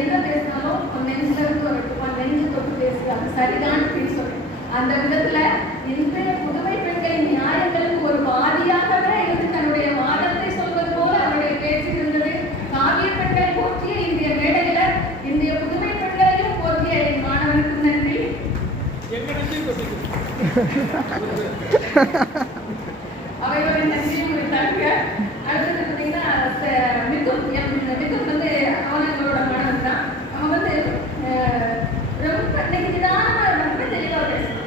என்ன பேசினாலும் நெஞ்சில இருந்து வரட்டுமா, நெஞ்சு தொட்டு பேசி அது சரிதான் பேசுவேன். அந்த விதத்துல இன்றைய புதுமை பெண்களின் நியாயங்களுக்கு ஒரு வாதியாகவே இருந்து தன்னுடைய வாதத்தை சொல்வது போல அவருடைய பேச்சு இருந்தது. காவிய பெண்களை போற்றிய இந்திய மேடையில இந்திய புதுமை பெண்களையும் போற்றிய மாணவனுக்கு நன்றி. அவைகளின் நன்றியும் விட்டாங்க. அடுத்தது பார்த்தீங்கன்னா மிதுன் வந்து அவனங்களோட மாணவன் தான். அவன் வந்து ரொம்ப நிதானமா ரொம்ப தெளிவாக பேசுறான்.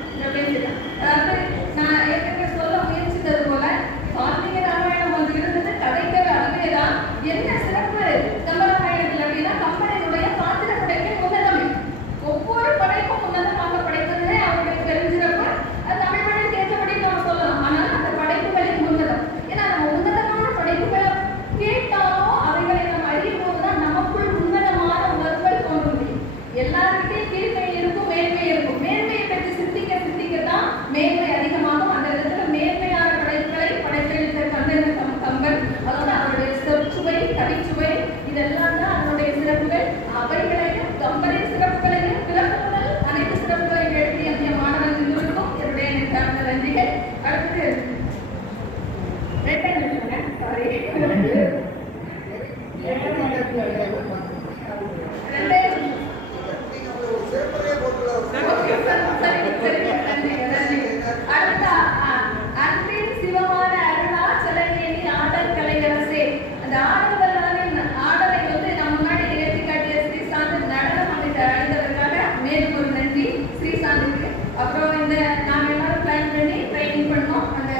அதாவது நான் ஏற்கனவே சொல்ல முயற்சித்தது போல வால்மீகி ராமாயணம் வந்து இருந்தது கதைக்கிற அதுவேதான். என்ன சிறப்பு கம்பராமாயணத்தில் அப்படின்னா கம்பனுடைய பாத்திர படைப்பில் உன்னதமே. ஒவ்வொரு படைப்பும் உன்னதமாக படைத்ததே அவருடைய பெருஞ்சிறப்பு. அது தமிழ் மொழிக்கு ஏற்றபடி நம்ம சொல்லலாம். ஆனால் அந்த படைப்புகளின் உன்னதம், ஏன்னா நம்ம உன்னதமான படைப்புகளை கேட்டாலும் அவைகளை நம்ம அறியும் போதுதான் நமக்குள் உன்னதமான உணர்வுகள் தோன்ற முடியும். எல்லாருக்கிட்டையும் கீழ்மை இருக்கும், மேன்மை இருக்கும். மேன்மையை பற்றி சிந்திக்க சிந்திக்கத்தான் மேன்மை அதிகமாகும். அந்த விதத்துல மேன்மையான படைப்புகளை படைத்தெழுத்த கம்பன், அதாவது அவருடைய சொற்சுவை, கவிச்சுவை, இதெல்லாம் தான் அதனுடைய சிறப்புகள். அவைகளையும் கம்பனின் சிறப்புகளையும் பிறகு முதல் அனைத்து சிறப்புகளையும் எழுதிய மாணவன் இருக்கும் என்னுடைய நெஞ்சார்ந்த நன்றிகள். அடுத்து சிவமான அருணாச்சலேனி ஆடல் கலையரசே. அந்த ஆடலை வந்து நம்ம முன்னாடி ஏற்றி காட்டிய ஸ்ரீசாந்த் நடனம் அணிந்ததற்காக மேலும் ஒரு நன்றி ஸ்ரீசாந்துக்கு. அப்புறம் இந்த நாங்கள் எல்லாரும் பிளான் பண்ணி ட்ரைனிங் பண்ணோம். அந்த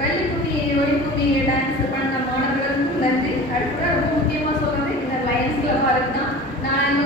வெள்ளிக்கும்மி ஒளிக்கும்மி டான்ஸ் பண்ண மாணவர்களுக்கும் நன்றி. அடுத்த ரொம்ப முக்கியமாக சொல்றது இந்த லயன்ஸ் கிளப் தான். நான்